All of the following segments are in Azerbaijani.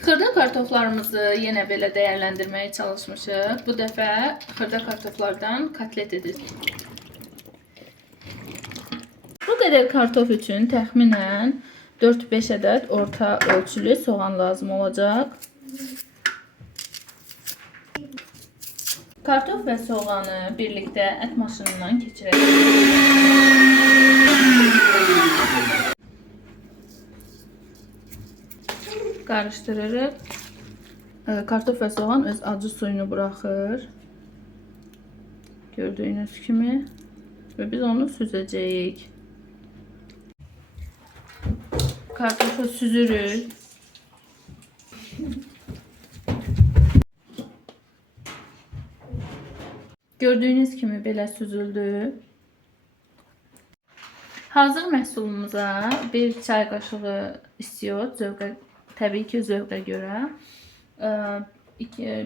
Xırda kartoflarımızı yenə belə dəyərləndirməyə çalışmışıq. Bu dəfə xırda kartoflardan kotlet edəcəyik. Bu qədər kartof üçün təxminən 4-5 ədəd orta ölçülü soğan lazım olacaq. Kartof və soğanı birlikdə ət maşınından keçirəcəyik. Qarışdırırıq. Kartof və soğan öz acı suyunu buraxır. Gördüyünüz kimi. Və biz onu süzəcəyik. Kartofu süzürük. Gördüyünüz kimi belə süzüldü. Hazır məhsulumuza 1 çay qaşığı istiot, təbii ki zövqə görə,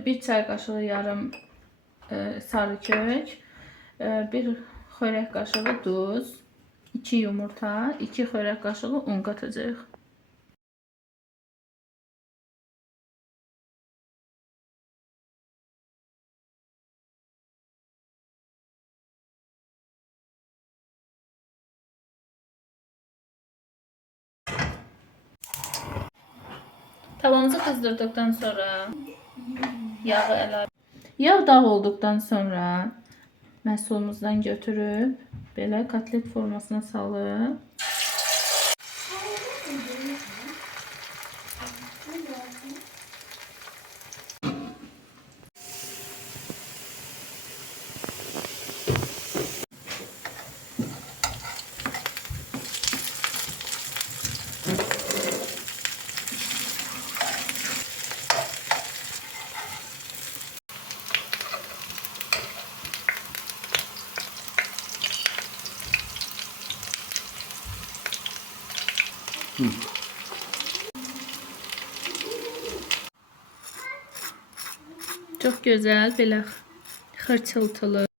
1 çay qaşığı yarım sarı kök, 1 xörək qaşığı duz, 2 yumurta, 2 xörək qaşığı un qatacağıq. Tavamızı kızdırdıktan sonra yağı əlavə. Yağ dağ olduqdan sonra məhsulumuzdan götürüb belə kotlet formasına salıb Çok güzel belə xırçıltılı